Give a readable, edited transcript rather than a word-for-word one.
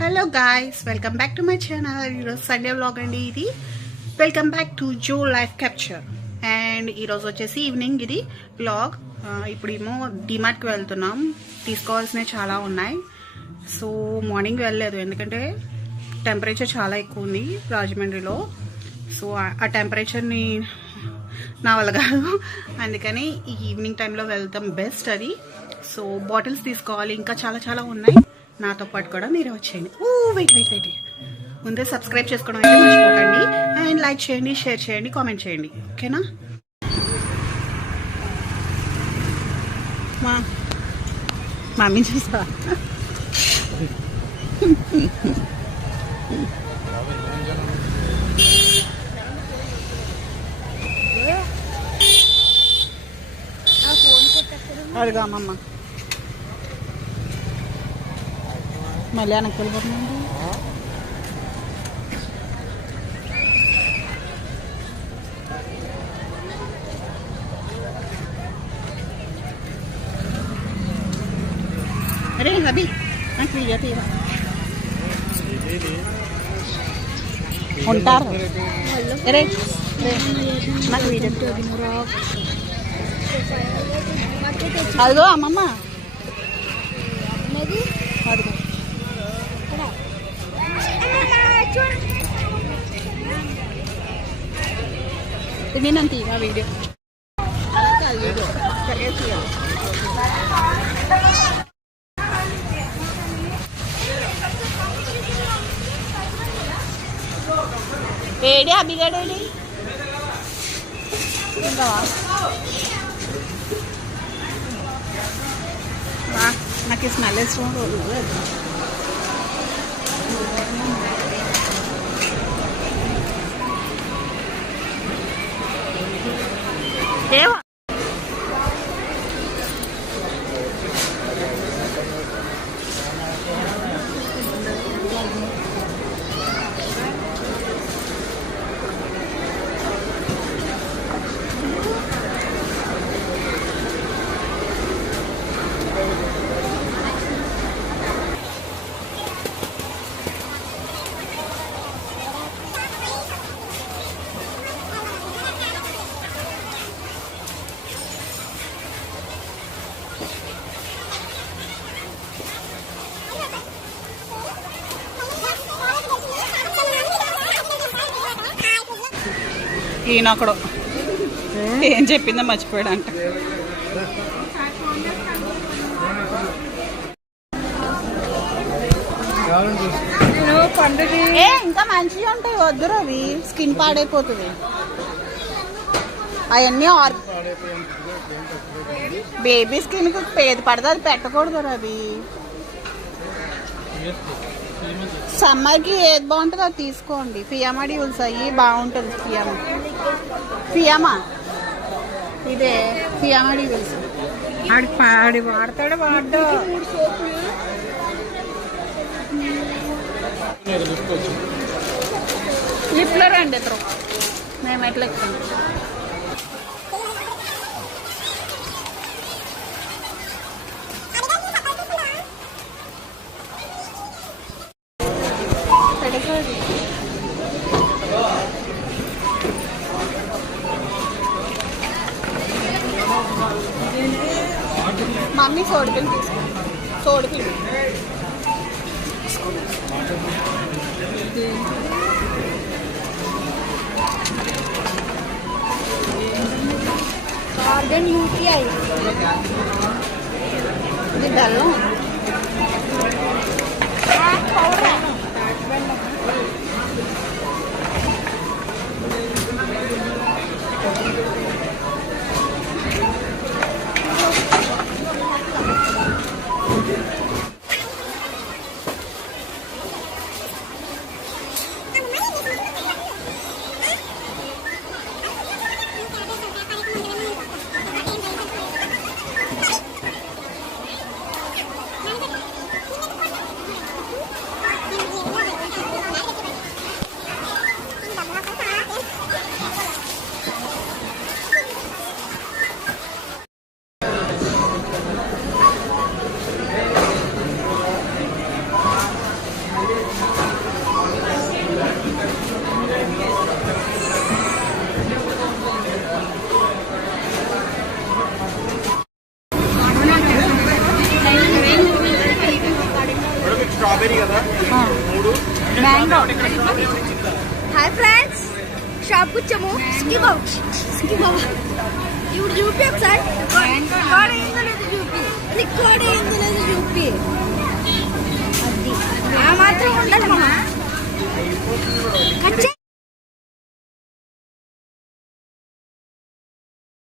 Hello guys, welcome back to my channel. ఈరోజు Sunday vlog అండి ఇది. Welcome back to Jo life capture. And ఈరోజు వచ్చేసి evening ఇది వ్లాగ్. ఇప్పుడేమో డిమార్ట్కి వెళ్తున్నాం. తీసుకోవాల్సినవి చాలా ఉన్నాయి. సో మార్నింగ్ వెళ్ళలేదు ఎందుకంటే టెంపరేచర్ చాలా ఎక్కువ ఉంది రాజమండ్రిలో. సో ఆ టెంపరేచర్ని నా వల్ల కాదు, అందుకని ఈ ఈవినింగ్ టైంలో వెళ్తాం బెస్ట్ అది. సో బాటిల్స్ తీసుకోవాలి, ఇంకా చాలా చాలా ఉన్నాయి. నాతో పాటు కూడా మీరు వచ్చేయండి. వెయిట్ ముందే సబ్స్క్రైబ్ చేసుకోవడం అయితే మర్చిపోకండి. అండ్ లైక్ చేయండి, షేర్ చేయండి, కామెంట్ చేయండి, ఓకేనా? మమ్మీ చూసా అడుగు అమ్మమ్మ. మళ్ళీ వెనక్కి వెళ్ళిపోతుందండి. అరే అభి నాకు వీడియో తీయ ఉంటారు. అరే నాకు వీడియో అదిగో అమ్మమ్మ, అదిగో నేనంత ఇక వీడియో ఏడి అభిగాడేడి ఇంకా నాకు స్మెల్ ఇష్టం. ఏమో ఈయన అక్కడ ఏం చెప్పిందో మర్చిపోయాడంట. ఇంకా మంచిగా ఉంటాయి, వద్దురు అవి, స్కిన్ పాడైపోతుంది. అవన్నీ బేబీ స్కిన్ కి పేద పడితే అది పెట్టకూడదు. అవి సమ్మర్కి ఏది బాగుంటుందో అది తీసుకోండి. ఫియామా డ్యూల్స్ అయ్యి బాగుంటుంది. ఫియామా ఇదే ఫియామా డ్యూల్స్. ఆడి వాడతాడు వాడు. లిప్లో రండి ఇద్దరు, మేము ఎట్లా ఎక్కుతాం. మమ్మీ సోడిపిల్లి తీసుకో, సోడిపిల్లి ఆర్గన్ యూటీఐ ఇది బెల్లం. షాప్ వచ్చాము. ఇప్పుడు చూపి ఒకసారి కోడ ఏందో లేదు చూపి. అది కోడ ఏందో లేదు చూపి. అది ఆ మాత్రం ఉండాలి మామ.